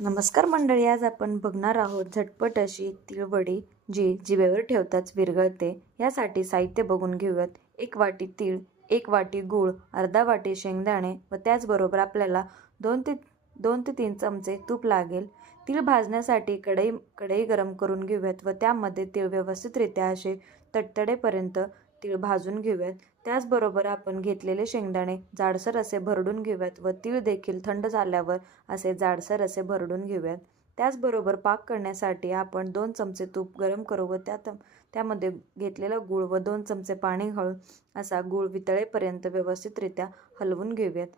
नमस्कार मंडळी, आज आपण बघणार आहोत झटपट अशी तिळवडी जी जिभेवर ठेवताच विरघळते। यासाठी साहित्य बघून घेऊयात। 1 वाटी तीळ, 1 वाटी गूळ, अर्धा वाटी शेंगदाणे व त्याचबरोबर आपल्याला 2 ते 3 चमचे तूप लागेल। तीळ भाजण्यासाठी कढई गरम करून घेऊयात व त्यामध्ये तीळ व्यवस्थितरित्या असे तडतडेपर्यंत तीळ भाजून घेऊयात। त्याचबरोबर आपण घेतलेले शेंगदाणे जाडसर असे भरडून घेऊयात व तीळ देखील थंड झाल्यावर असे जाडसर असे भरडून घेऊयात। त्याचबरोबर पाक करण्यासाठी आपण 2 चमचे तूप गरम करू व त्यामध्ये घेतलेला गूळ व 2 चमचे पाणी घालून असा गूळ वितळेपर्यंत व्यवस्थितरित्या हलवून घेऊयात।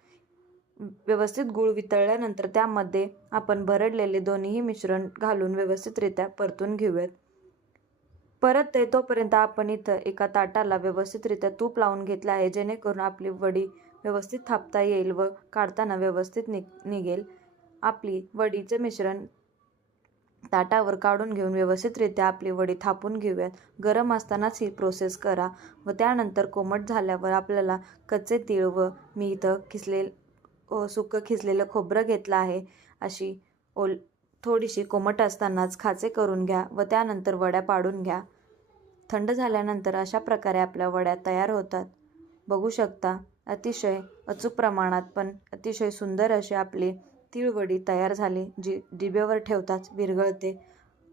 व्यवस्थित गूळ वितळल्यानंतर त्यामध्ये आपण भरडलेले दोन्ही मिश्रण घालून व्यवस्थितरित्या परतून घेऊयात। परतते तोपर्यंत आपण इथं एका ताटाला व्यवस्थितरित्या तूप लावून घेतलं आहे, जेणेकरून आपली वडी व्यवस्थित थापता येईल व काढताना व्यवस्थित निघेल। आपली वडीचे मिश्रण ताटावर काढून घेऊन व्यवस्थितरित्या आपली वडी थापून घेऊयात। गरम असतानाच ही प्रोसेस करा व त्यानंतर कोमट झाल्यावर आपल्याला कच्चे तीळ व मी इथं सुकं खिसलेलं खोबरं घेतलं आहे, अशी थोडीशी कोमट असतानाच खाचे करून घ्या व त्यानंतर वड्या पाडून घ्या। थंड झाल्यानंतर अशा प्रकारे आपल्या वड्या तयार होतात। बघू शकता, अतिशय अचूक प्रमाणात पण अतिशय सुंदर अशी आपली तीळवडी तयार झाली, जी जिभेवर ठेवताच विरघळते।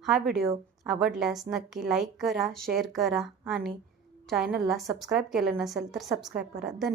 हा व्हिडिओ आवडल्यास नक्की लाईक करा, शेअर करा आणि चॅनलला सबस्क्राईब केलं नसेल तर सबस्क्राईब करा। धन्यवाद।